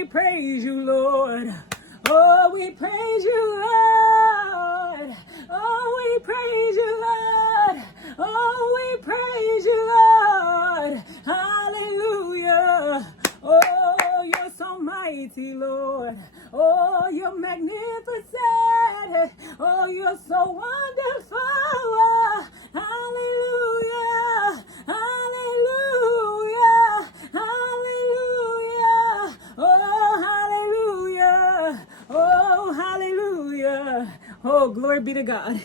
we praise you, Lord. Oh, we praise you, Lord. Oh, we praise you, Lord. Oh, we praise you, Lord. Hallelujah. Oh, you're so mighty, Lord. Oh, you're magnificent. Oh, you're so wonderful. Hallelujah. Hallelujah. Hallelujah. Oh, hallelujah. Oh, hallelujah. Oh, glory be to God.